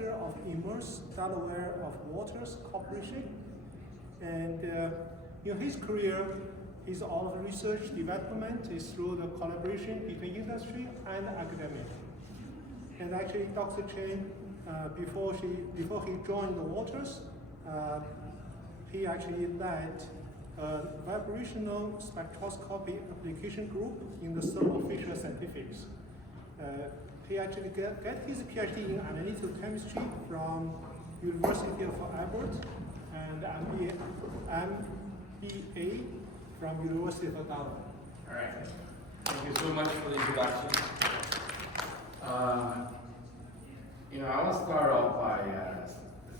director of Immerse Delaware of Waters Corporation. And in his career, his all of research development is through the collaboration between industry and academia. And actually, Dr. Chen, before he joined the Waters, he actually led a vibrational spectroscopy application group in the Thermo Fisher Scientifics. He actually get his PhD in analytical chemistry from University of Albert and MBA from University of Delaware. All right. Thank you so much for the introduction. I want to start off by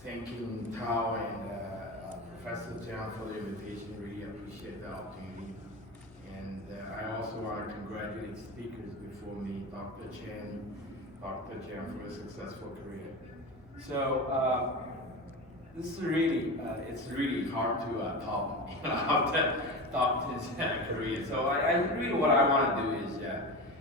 thanking Tao and Professor Jiang for the invitation. Really appreciate the opportunity. And I also want to congratulate speakers before me, Dr. Chen, Dr. Jiang, for a successful career. So this is really, it's really hard to top after Dr. Chen's career. So I really what I want to do is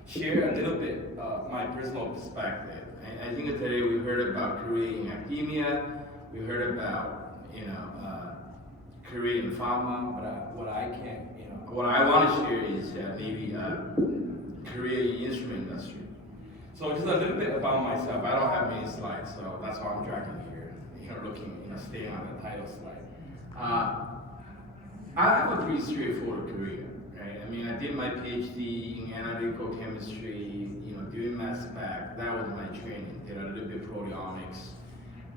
share a little bit my personal perspective. And I think today we heard about career in academia, we heard about career in pharma, but what I want to share is maybe career in instrument industry. So just a little bit about myself. I don't have many slides, so that's why I'm dragging here. Staying on the title slide. I have a pretty straightforward career, right? I mean, I did my PhD in analytical chemistry, doing mass spec. That was my training. Did a little bit of proteomics.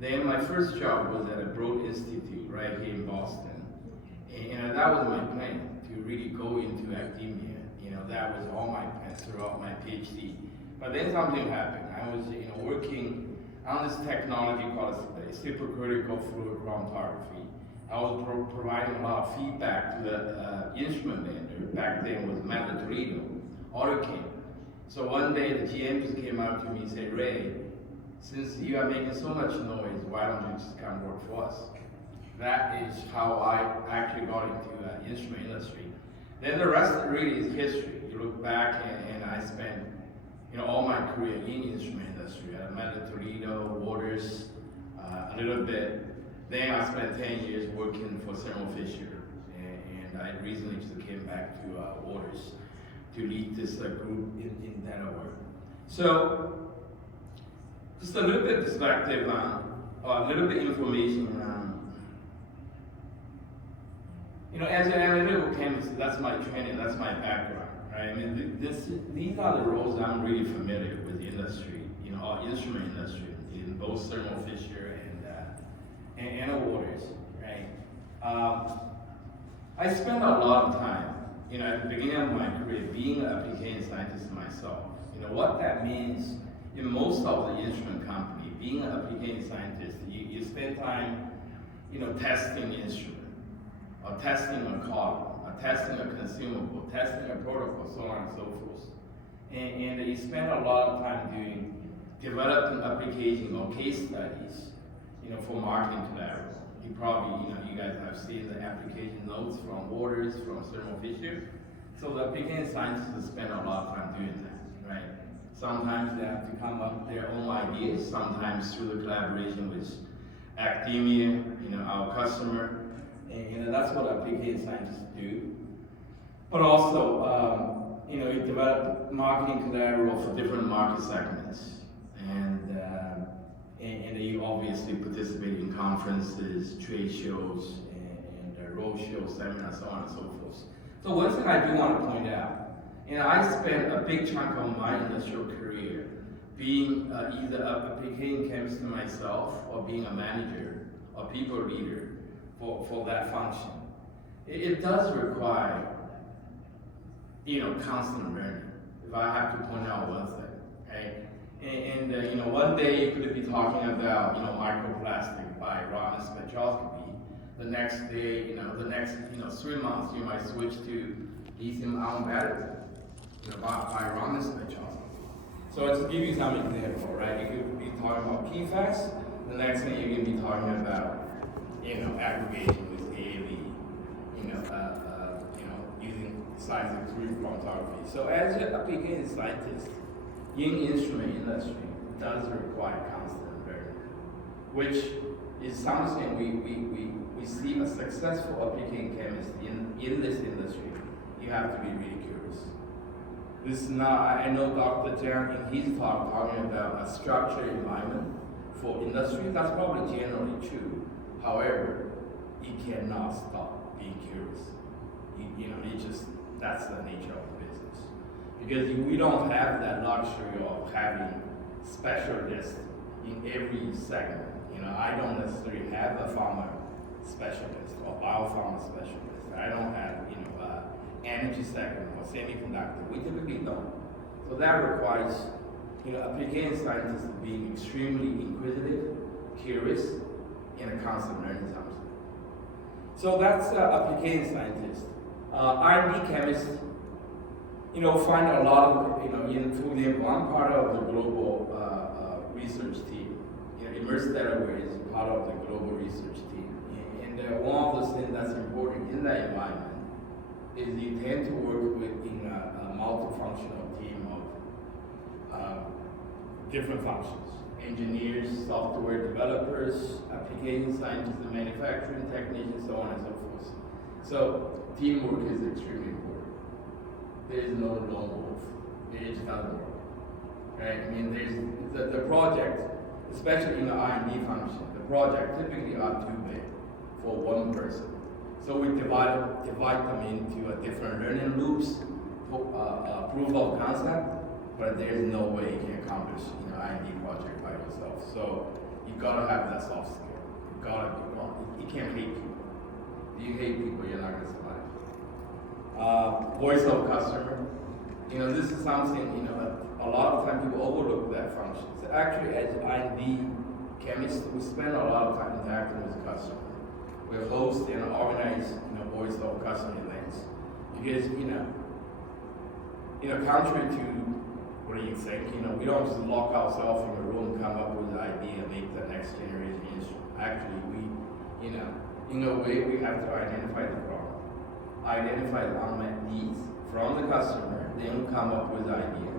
Then my first job was at a Broad Institute right here in Boston. And that was my plan, to really go into academia. That was all my plans throughout my PhD. But then something happened. I was working on this technology called supercritical fluid chromatography. I was providing a lot of feedback to the instrument vendor. Back then was Toledo, AutoChem. So one day the GM just came up to me and said, "Ray, since you are making so much noise, why don't you just come work for us?" That is how I actually got into the instrument industry. Then the rest really is history. You look back and I spent all my career in instrument industry. at Toledo, Waters, a little bit. Then I spent 10 years working for Thermo Fisher, and I recently just came back to Waters to lead this group in Delaware. So, just a little bit perspective on, a little bit information on, as an analytical chemist, that's my training, that's my background, right? I mean, these are the roles I'm really familiar with the industry, instrument industry, in both Thermo Fisher and Waters, right? I spent a lot of time, at the beginning of my career, being an application scientist myself. What that means in most of the instrument company, being an application scientist, you spend time, testing the instrument, or testing a column, or testing a consumable, testing a protocol, so on and so forth. And you spend a lot of time developing application or case studies, for marketing collateral. You probably, you guys have seen the application notes from Waters, from Thermo Fisher. So the application scientists spend a lot of time doing that, right? Sometimes they have to come up with their own ideas, sometimes through the collaboration with academia, our customer, and that's what application scientists do. But also, you develop marketing collateral for different market segments, and you obviously participate in conferences, trade shows, and road shows, seminars, so on and so forth. So one thing I do want to point out, I spent a big chunk of my industrial career being either an application chemist myself, or being a manager or people leader for that function. It does require, constant learning. If I have to point out one thing, right? And one day you could be talking about, microplastic by Raman spectroscopy. The next day, the next, 3 months, you might switch to lithium-ion battery, by Raman spectroscopy. So to give you some example, right? You could be talking about PFAS. The next thing you're going to be talking about, aggregation with AAV, using scientific chromatography. So as an application scientist in instrument industry, it does require constant learning. which is something we see a successful application chemist in this industry. You have to be really curious. This is not, I know Dr. Chen in his talk talking about a structured environment for industry. That's probably generally true. However, you cannot stop being curious. That's the nature of the business. Because we don't have that luxury of having specialists in every segment. I don't necessarily have a pharma specialist or biopharma specialist. I don't have, energy segment or semiconductor. We typically don't. So that requires, application scientists being extremely inquisitive, curious, and a constant learning something. So that's application scientist. R&D chemist, find a lot of, for example, I'm part of the global research team. Immerse Delaware is part of the global research team. And one of the things that's important in that environment is you tend to work in a multifunctional team of different functions. Engineers, software developers, application scientists, and manufacturing technicians, so on and so forth. So teamwork is extremely important. There is no lone wolf. It just doesn't work. Right? There's the project, especially in the R&D function, the project typically are too big for one person. So we divide them into a different learning loops, proof of concept, but there's no way you can accomplish R&D project by yourself. So you gotta have that soft skill. You can't hate people. If you hate people, you're not gonna survive. Voice of customer. This is something, a lot of time people overlook that function. So actually, as R&D chemists, we spend a lot of time interacting with customers. We host and organize, voice of customer events. Because, contrary to what do you think, we don't just lock ourselves in a room, come up with an idea, and make the next generation instrument. Actually, we, in a way, we have to identify the problem, identify the unmet needs from the customer, then we come up with the idea,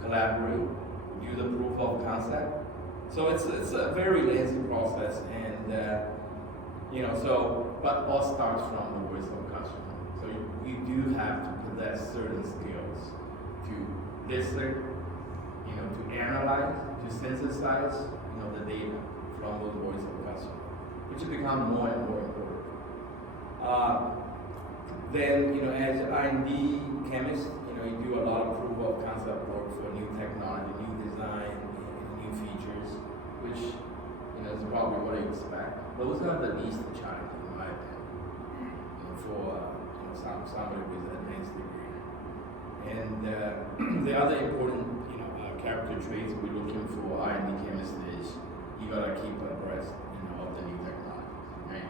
collaborate, do the proof of concept. So it's a very lengthy process, and but all starts from the voice of customer. So you do have to possess certain skills to listen, to analyze, to synthesize, the data from the voice of customer, which become more and more important. Then, as an R&D chemist, you do a lot of proof of concept work for new technology, new design, new features, which, is probably what you expect. Those are the least challenging, in my opinion, for somebody with an advanced degree. And the other important, character traits we're looking for R&D chemists is you gotta keep abreast, of the new technologies, right?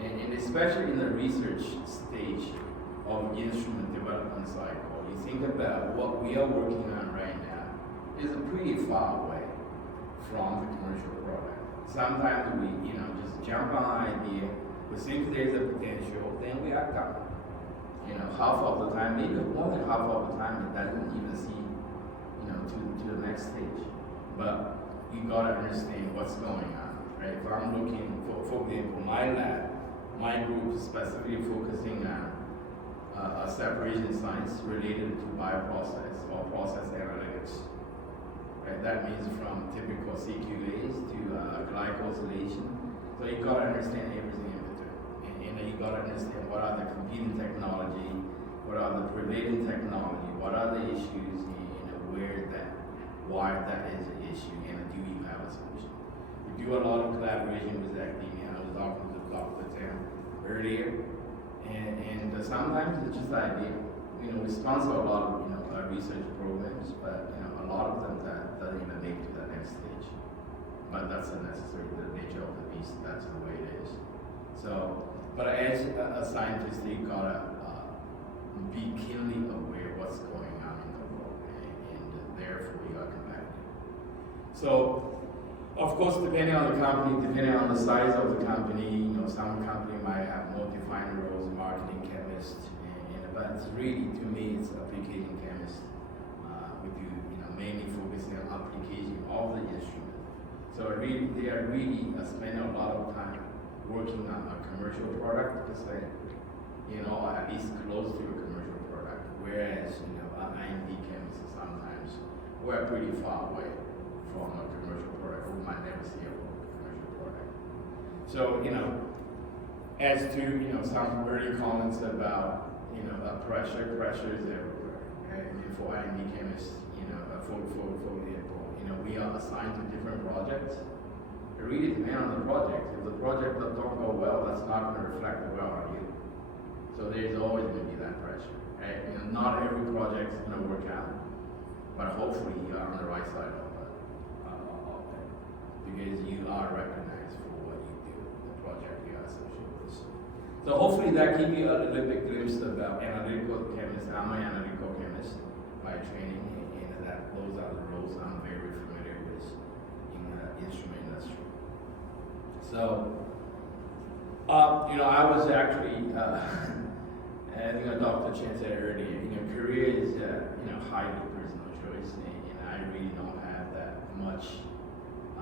And especially in the research stage of instrument development cycle, you think about what we are working on right now is pretty far away from the commercial product. Sometimes we, just jump on an idea, we think there's a potential, then we act on it. Half of the time, maybe more than half of the time, it doesn't even see, to the next stage. But you gotta understand what's going on, right? If I'm looking, for example, my lab, my group is specifically focusing on a separation science related to bioprocess or process analytics. Right? That means from typical CQAs to glycosylation. So you gotta understand everything in between. And you gotta understand what are the competing technology, what are the prevailing technology, what are the issues, why that is an issue, and do you have a solution? We do a lot of collaboration with academia. I was talking to Dr. Chen earlier, and sometimes it's just the idea. We sponsor a lot of research programs, but a lot of them that doesn't even make it to the next stage. But that's the nature of the beast. That's the way it is. So, but as a scientist, you gotta be keenly aware what's going on in the world, and therefore you are competitive. So, of course, depending on the company, depending on the size of the company, some company might have more defined roles, marketing chemist, but it's really, to me, it's application chemist. We do, mainly focusing on application of the instrument. So they are really spending a lot of time working on a commercial product, to say, at least close to a commercial product. Whereas, an IND chemist sometimes we're pretty far away from a commercial product. We might never see a commercial product. So, as to, some early comments about, pressure is everywhere. And for IND chemists, for example, we are assigned to different projects. It really depends on the project. If the project don't go well, that's not going to reflect well on you. So there's always going to be that pressure, right? Not every project is going to work out, but hopefully you are on the right side of it, because you are recognized for what you do, the project you are associated with. So hopefully that gives you a little bit glimpse about analytical chemist. I'm an analytical chemist by training, and those are the roles I'm very familiar with in the instrument industry. So, I was actually, I think Dr. Chen said earlier, career is, highly personal choice, and I really don't have that much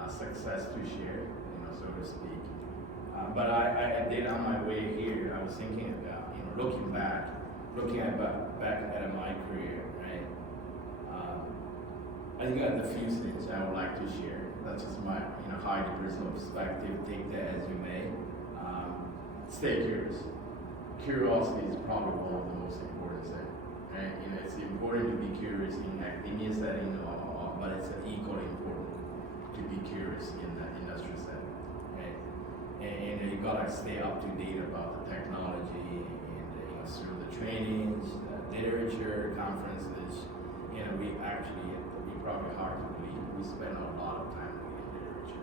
success to share, so to speak. But I did on my way here, I was thinking about, looking back at my career, right? I think I have a few things I would like to share. That's just my, highly personal perspective. Take that as you may. Stay curious. Curiosity is probably one of the most important things. Right? It's important to be curious in academia setting, but it's equally important to be curious in the industry setting. Right? And you gotta stay up to date about the technology and through the trainings, the literature, conferences. We probably hard to believe, we spend a lot of time reading literature.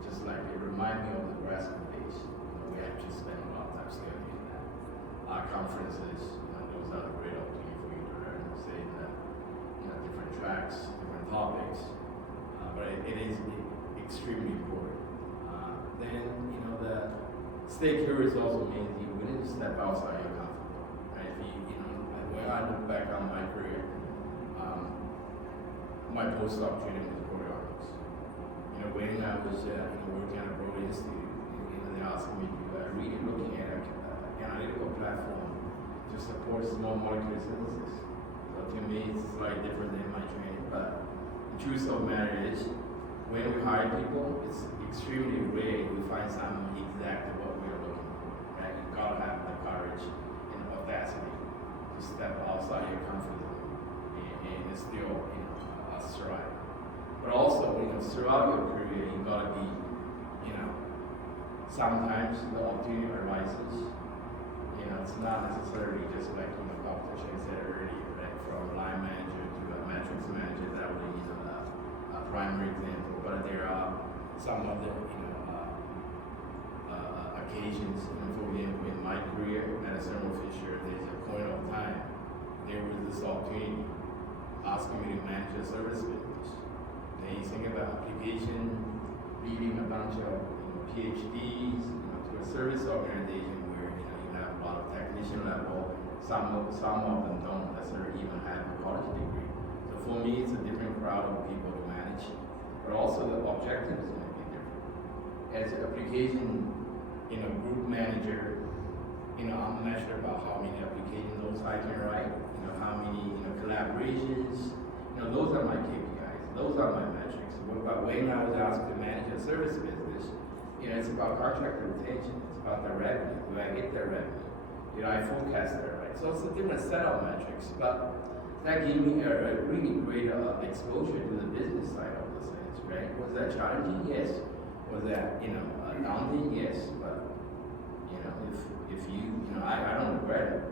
Just like it reminds me of the grad school days. We actually spend a lot of time studying that. Conferences, those are a great opportunity for you to learn, say that, different tracks, different topics. But it is extremely important. Then, the stay curious also means you need to step outside your comfort zone. Right? When I look back on my career, my postdoc training was proteomics. When I was working at a Broad Institute, they asked me to really looking at an analytical platform to support small molecule synthesis. So to me, it's slightly different than my training, but the truth of the matter is, when we hire people, it's extremely rare to find someone exactly what we are looking for. Right? You gotta have the courage and audacity to step outside your comfort zone and still, strive. But also, throughout your career, you gotta be, sometimes the opportunity arises. It's not necessarily just like Dr. Chen said earlier, right? From line manager to a metrics manager, that would be a primary example. But there are some other, occasions. For example, in my career at Thermo Fisher, there's a point of time there was this opportunity asking me to manage a service business. Then you think about application, leading a bunch of PhDs to a service organization where you have a lot of technician level. Some of them don't necessarily even have a college degree. So for me, it's a different crowd of people to manage, but also the objectives is going to be different. As an application, group manager, I'm not sure about how many application notes I can write. How many collaborations. Those are my KPIs. Those are my metrics. But when I was asked to manage a service business, it's about contract retention. It's about the revenue. Do I get the revenue? Did I forecast that right? So it's a different set of metrics. But that gave me a really great exposure to the business side of the things, right? Was that challenging? Yes. Was that, daunting? Yes. But, if you, I don't regret it.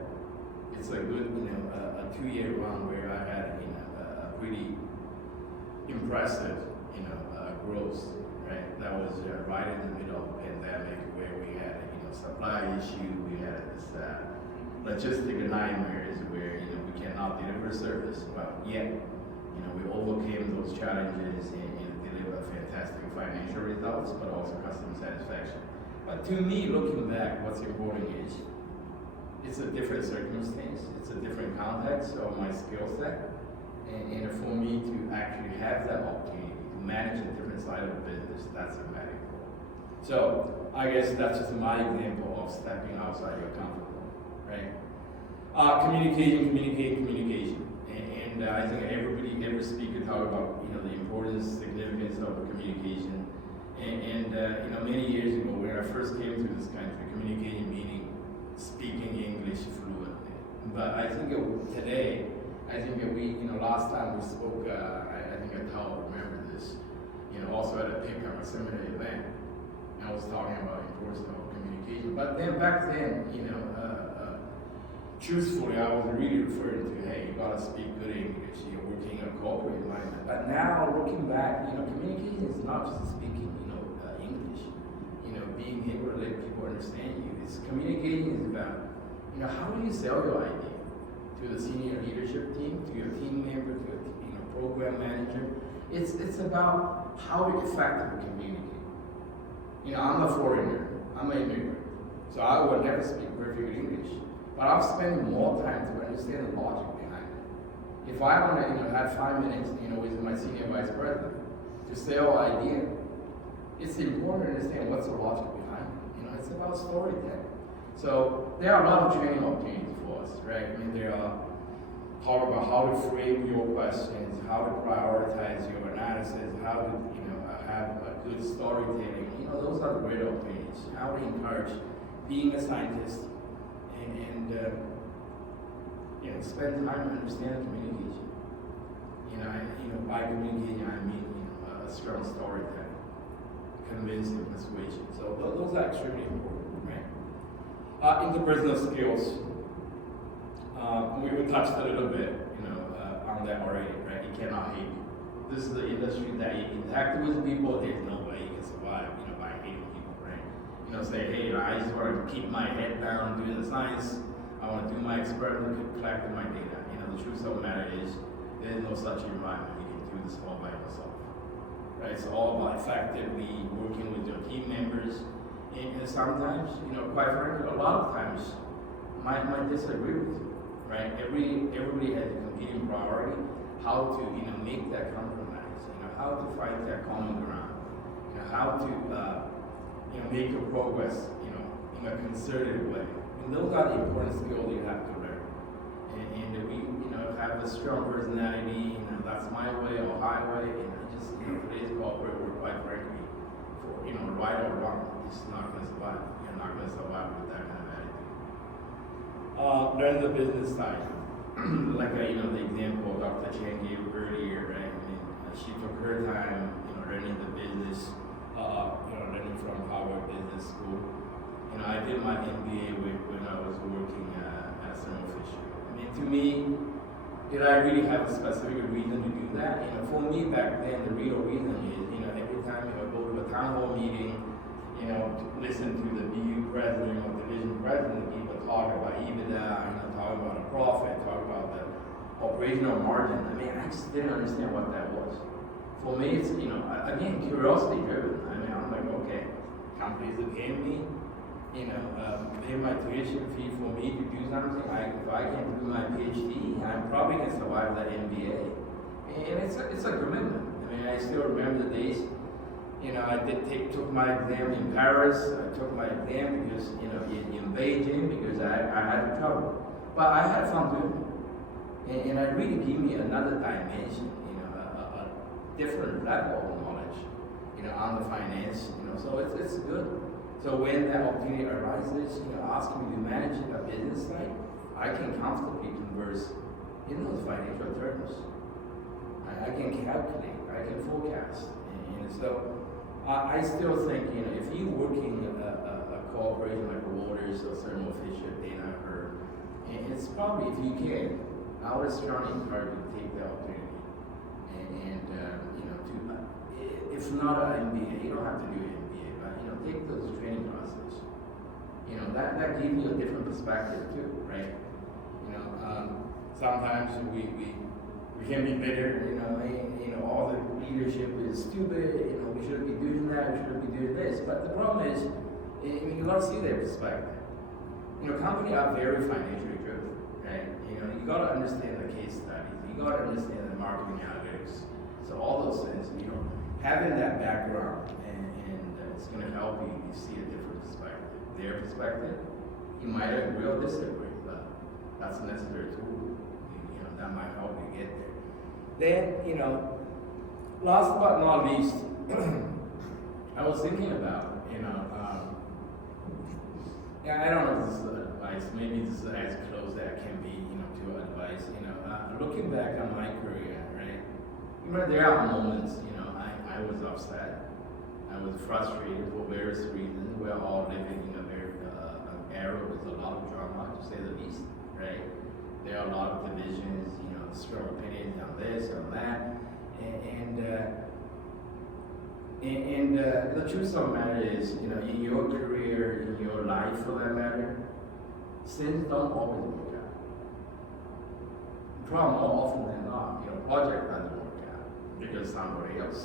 It's a good, a 2-year run where I had, a pretty impressive, growth, right? That was right in the middle of the pandemic where we had, supply issue, we had this logistic nightmares where, we cannot deliver service, but yet, we overcame those challenges and delivered fantastic financial results, but also customer satisfaction. But to me, looking back, what's important is, it's a different circumstance, it's a different context of my skill set, and for me to actually have that opportunity to manage a different side of the business, that's a medical. So I guess that's just my example of stepping outside your comfort zone, right? Communication. And I think every speaker talk about, the importance, significance of communication. And many years ago, when I first came to this country, communicating meaning speaking English fluently. But I think today, we, last time we spoke, I think Tal remember this, also at a Pittcon seminary event. I was talking about the importance of communication. But then back then, truthfully, I was really referring to, hey, you gotta speak good English, you're working in a corporate environment. But now, looking back, communication is not just speaking, English. Being able to let people understand you. It's communicating is about, how do you sell your idea to the senior leadership team, to your team member, to your, program manager. It's about how to effectively communicate. I'm a foreigner, I'm an immigrant, so I would never speak perfect English. But I'm spending more time to understand the logic behind it. If I want to, have 5 minutes, with my senior vice president to sell an idea, it's important to understand what's the logic behind it. It's about storytelling. So there are a lot of training opportunities for us, right? There are talk about how to frame your questions, how to prioritize your analysis, how to, have a good storytelling. Those are the great opportunities. How to encourage being a scientist and spend time to understand communication. By communicating, I mean, a strong storytelling, convincing persuasion. So those are extremely important, right? Interpersonal skills. We touched a little bit, on that already, right? You cannot hate. This is the industry that you interact with people. There's no way you can survive, by hating people, right? Say, hey, I just want to keep my head down, doing the science. I want to do my experiment, collecting my data. The truth of the matter is, there's no such environment. You can do this all by yourself, right? It's all about effectively working with your team members. And sometimes, quite frankly, a lot of times, might disagree with you, right? Everybody has a competing priority. How to, make that compromise. How to find that common ground. How to, make your progress, in a concerted way. And those are the important skills you have to learn. And we, have a strong personality. That's my way or highway. And just, today's corporate world, quite frankly, for, right or wrong, it's not going to survive. You're not going to survive with that kind of attitude. Learn the business side. Like, the example Dr. Chen gave earlier, right? She took her time, learning the business, learning from Harvard Business School. I did my MBA when I was working at Thermo Fisher. To me, did I really have a specific reason to do that? For me back then, the real reason is, every time I go to a town hall meeting, to listen to the BU president or division president, people talk about EBITDA, talk about a profit, talk about the operational margin. I just didn't understand what that was. For me, it's, again, curiosity driven. I'm like, okay, companies are paying me, pay my tuition fee for me to do something. If I can do my PhD, I'm probably going to survive that MBA. And it's a commitment. I still remember the days, I took my exam in Paris. I took my exam because, in Beijing because I had trouble. But I had fun doing it. And it really gave me another dimension, a different level of knowledge, on the finance, so it's good. So when that opportunity arises, asking me to manage a business side, I can comfortably converse in those financial terms. I can calculate, I can forecast, and so I still think, if you're working a corporation like Waters or Thermo Fisher, Danaher, and it's probably, if you can, I would strongly encourage you to take the opportunity. If not an MBA, you don't have to do an MBA, but take those training classes. That gives you a different perspective too, right? Sometimes we can be bitter, all the leadership is stupid, we shouldn't be doing that, we shouldn't be doing this. But the problem is, you gotta see their perspective. Companies are very financially driven, right? You gotta understand the case studies, you gotta understand the marketing analytics. So all those things, having that background and it's going to help you see a different perspective. Their perspective, you might agree or disagree, but that's a necessary tool. That might help you get there. Then, last but not least, I was thinking about, I don't know if this is advice, maybe this is as close as I can be, to advice, looking back on my career, right? There are moments, I was upset, I was frustrated for various reasons. We're all living in a very, an era with a lot of drama, to say the least, right? There are a lot of divisions, strong opinions on this, on that, and the truth of the matter is, in your career, in your life for that matter, things don't always work out. Probably more often than not, project doesn't work out because somebody else,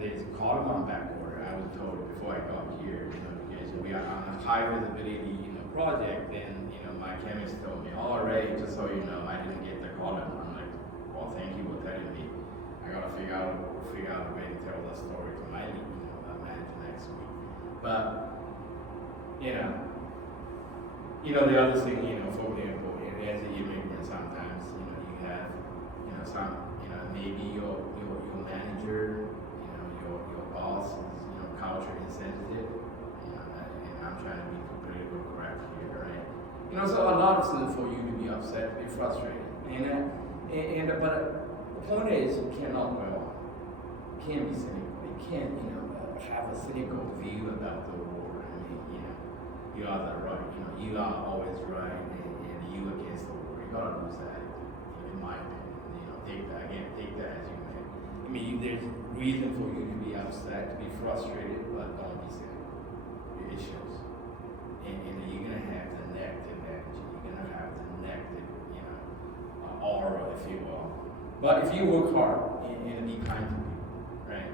there's a column back order. I was told before I got here, because we are on a high visibility, project, then, my chemist told me, all right, just so you know, I didn't get the column. I'm like, well, thank you for telling me. I gotta figure out a way to tell the story to my, manager next week. But, the other thing, for example, as an immigrant, sometimes, you have, maybe your manager, your boss is, culture insensitive, and I'm trying to be politically correct here, right? So a lot of things for you to be upset, be frustrated, but the point is, you cannot dwell on. You can't be cynical. You can't, have a cynical view about the war. You are the right. You are always right, and you against the war. You gotta lose that, in my opinion. Take that as you may. There's reason for you to be upset, to be frustrated, but don't be cynical. It shows. And you're going to have the negative energy. You're going to have the negative, aura, if you will. But if you work hard and be kind to people, right?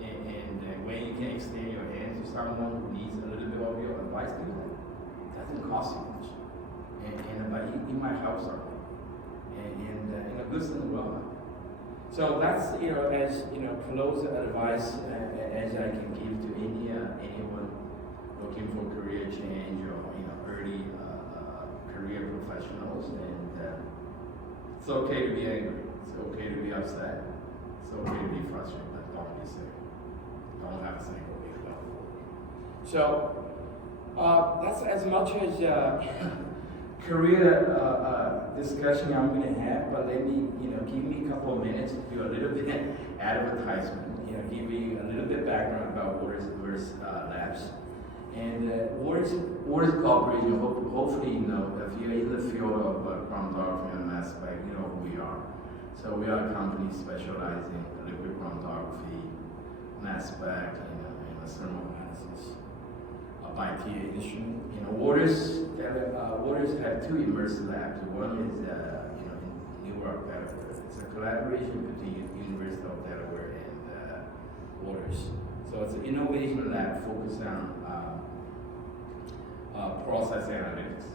And when you can extend your hand to someone who needs a little bit of your advice, do that. It doesn't cost you much. But you might help someone. And listen well. So that's, as, close advice as I can give to anyone looking for career change or, early career professionals. And it's okay to be angry. It's okay to be upset. It's okay to be frustrated, but don't be sick. Don't have a cynical view about it. So that's as much as career discussion I'm going to have, but let me, give me a couple of minutes to do a little bit advertisement, give you a little bit background about Waters Labs. And Waters Corporation, hopefully, if you're in the field of chromatography and mass spec, you know who we are. So we are a company specializing in liquid chromatography, mass spec, and thermal analysis. By TA instrument. Waters have two immersive labs. One is in Newark, Delaware. It's a collaboration between University of Delaware and Waters. So it's an innovation lab focused on process analytics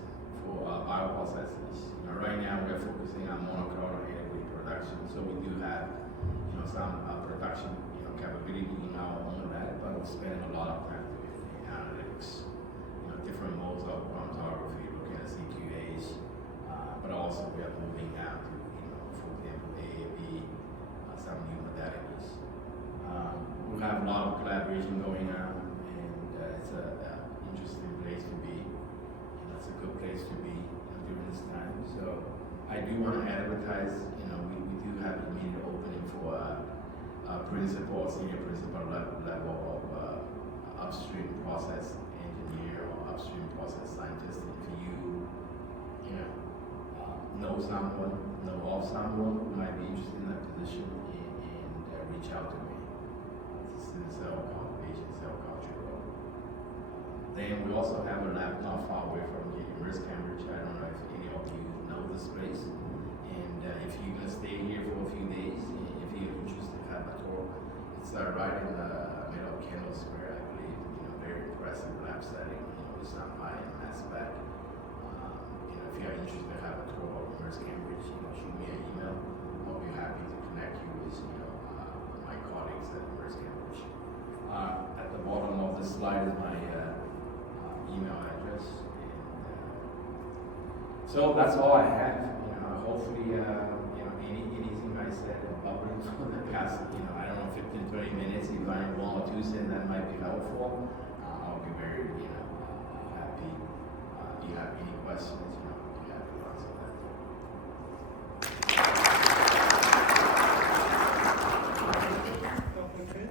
for bioprocesses. Right now we're focusing on monoclonal antibody production. So we do have some production capability in our own lab, but we're spending a lot of time doing analytics, different modes of chromatography, looking at CQAs, but also we are moving out to, for example, AAV, some new modalities. We have a lot of collaboration going on, and it's an interesting place to be. It's a good place to be during this time. So I do want to advertise, we do have an immediate opening for principal, senior principal level of upstream process engineer or upstream process scientist. If you, know someone, know of someone who might be interested in that position, and reach out to me. It's in cell cultivation, cell culture role. Then we also have a lab not far away from here, University of Cambridge. I don't know if any of you know this place. And if you're going to stay here for a few days, if you're interested to have a tour, it's right in the middle of Kendall Square, I believe. Very impressive lab setting. With some high-end mass spec. If you're interested to have a or University of Cambridge, shoot me an email. I'll be happy to connect you with, my colleagues at University of Cambridge. At the bottom of the slide is my email address. And, so that's all I have. Hopefully, anything I said in public for the past, I don't know, 15, 20 minutes, if I have one or two cents that might be helpful, I'll be very, happy. If you have any questions, I'll be happy to answer that. Dr. Chen?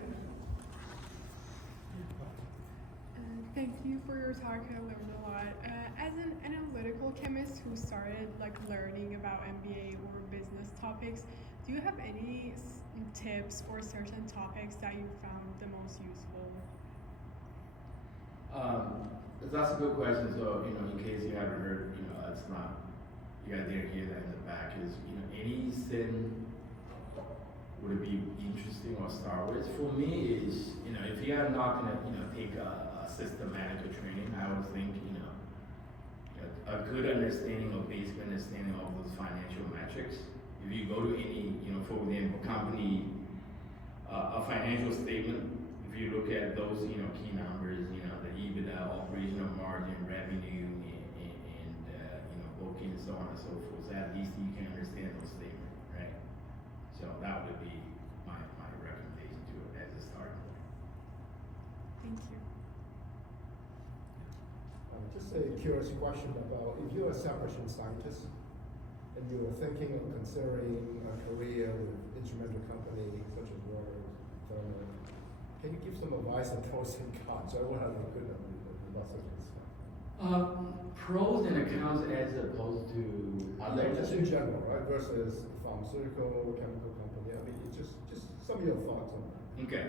Thank you for your talk. I learned a lot. As an analytical chemist who started learning about MBA or business topics, do you have any tips for certain topics that you found the most useful? That's a good question. So, in case you haven't heard, it's not, you guys didn't hear that in the back, is, anything would it be interesting or start with? For me is, if you are not going to, take a system manager training, I would think, a good understanding or basic understanding of those financial metrics. If you go to any, for example, company, a financial statement, if you look at those, key numbers, the EBITDA, operational margin, revenue, and booking, so on and so forth, so at least you can understand those statements, right? So that would be my recommendation to it as a starting point. Thank you. Just a curious question about if you're a establishing scientist and you're thinking of considering a career with instrumental company such as yours, can you give some advice on pros and cons? I will have a good about such as Pros and cons as opposed to other. just in general, right? Versus pharmaceutical, chemical company. I mean, it's just some of your thoughts on that. Okay.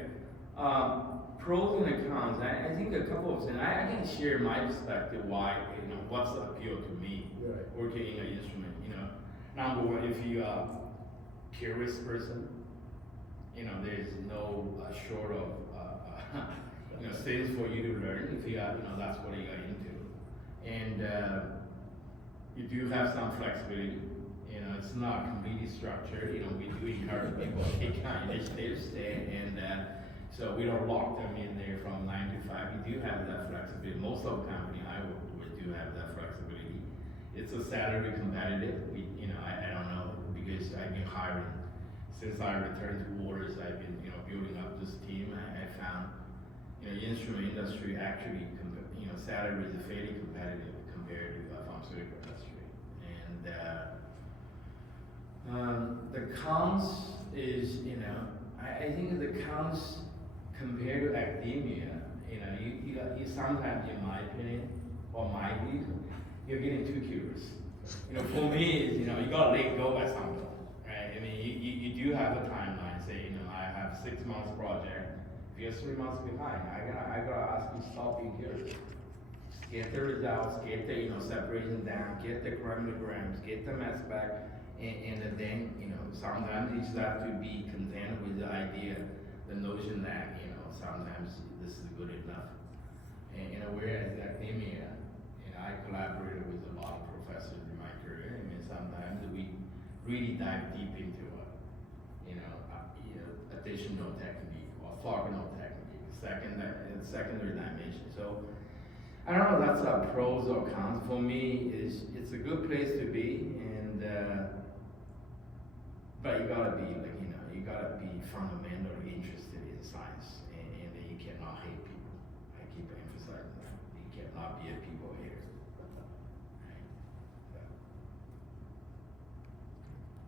Pros and cons. I think a couple of things. I can share my perspective why, what's the appeal to me Right. working in an instrument. Number one, if you are a curious person, there's no short of things for you to learn if you are, that's what you are into. And you do have some flexibility. It's not completely structured. We do encourage people to take kind of initiatives and so we don't lock them in there from 9 to 5. We do have that flexibility. Most of the company I work with do have that flexibility. It's a salary competitive. I don't know, because I've been hiring since I returned to Waters. I've been building up this team. I found instrument industry actually salaries are fairly competitive compared to the pharmaceutical industry. And the cons is I think the cons compared to academia, you sometimes, in my opinion, or my view, you're getting too curious. For me, is you gotta let go at some point, right? I mean, you do have a timeline. Say, I have 6 months project. If you're 3 months behind, I gotta ask you stop being curious. Get the results, get the separation down, get the chromograms, get the mass spec, and then sometimes you start to be content with the idea, the notion that sometimes this is good enough. And whereas academia, I collaborated with a lot of professors in my career, and sometimes we really dive deep into additional technique or orthogonal technique, secondary dimension. So I don't know if that's a pros or cons. For me, it's a good place to be, and but you gotta be you gotta be fundamentally interested in science, and then you cannot hate people. I keep emphasizing that. You cannot be a people hater. Right?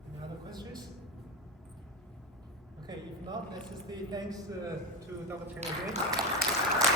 Any other questions? Okay, if not, let's just say thanks to Dr. Chen again.